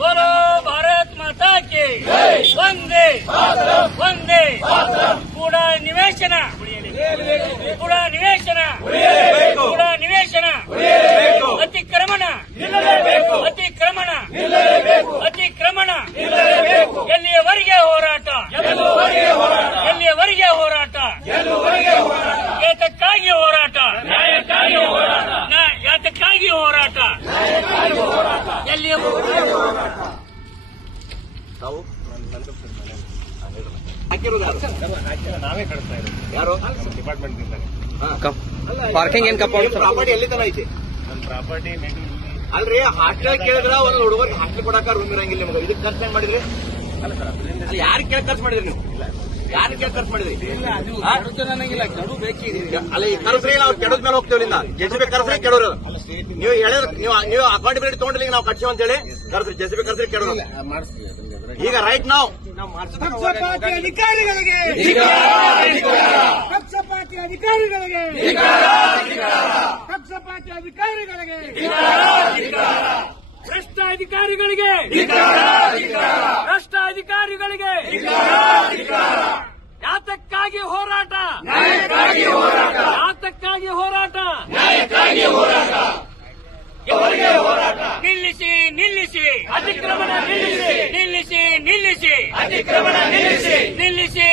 बोलो भारत माता की वंदे वंदे कूड़ा निवेशನ ಅತಿಕ್ರಮಣ ಎಲ್ಲಿಯವರೆಗೆ ಹೋರಾಟ ಏತಕ್ಕಾಗಿ ಹೋರಾಟ ಯಾತಕ್ಕಾಗಿ ಹೋರಾಟ ನಾವೇ ಕಳಿಸ್ತಾ ಇರೋದು. ಯಾರು ಡಿಪಾರ್ಟ್ಮೆಂಟ್ ಪಾರ್ಕಿಂಗ್ ಏನ್ ಕಂಪೌಂಡ್ ಪ್ರಾಪರ್ಟಿ ಎಲ್ಲಿ ತನ ಐತಿ? ನನ್ನ ಪ್ರಾಪರ್ಟಿ ಅಲ್ರಿ ಹಾಸ್ಟೆಲ್ ಕೇಳಿದ್ರ ಒಂದು ಹುಡುಗರಿಗೆ ಹಾಸ್ಟೆಲ್ ಕೊಡಾಕ ರೂಮ್ ಇರಂಗಿಲ್ಲ ನಿಮ್ಗೆ. ಇದಕ್ಕೆ ಖರ್ಚು ಹೆಂಗ್ ಮಾಡಿದ್ರಿ? ಯಾರು ಕೇಳಿ ಖರ್ಚು ಮಾಡಿದ್ರಿ ನೀವು? ಯಾರು ಕೇಳಿ ಖರ್ಚು ಮಾಡಿದ್ರಿ? ಅಲ್ಲ ಈ ಕರ್ಸ್ರಿ ನಾವು ಕೆಡೋದ್ ಮೇಲೆ ಹೋಗ್ತೇವೆ. ಜೆಸಿಬಿ ಕರ್ಸ್ರಿ ಕೆಡೋರು. ನೀವು ಹೇಳಿದ್ರೆ ನೀವು ಅಕೌಂಟಬಿಲಿಟಿ ತಗೊಂಡಿಲ್ಲ ನಾವು ಕಟ್ಸೀವಿ ಅಂತ ಹೇಳಿ ಕರ್ಸ್ರಿ ಜೆಸಿಬಿ ಕರ್ಸ್ರಿ ಕೆಡೋರು. ಈಗ ರೈಟ್ ನಾವು ಪಕ್ಷಪಾತಿ ಅಧಿಕಾರಿಗಳಿಗೆ ಭ್ರಷ್ಟ ಅಧಿಕಾರಿಗಳಿಗೆ ಯಾತಕ್ಕಾಗಿ ಹೋರಾಟ ನಿಲ್ಲಿಸಿ ಅತಿಕ್ರಮಣ ನಿಲ್ಲಿಸಿ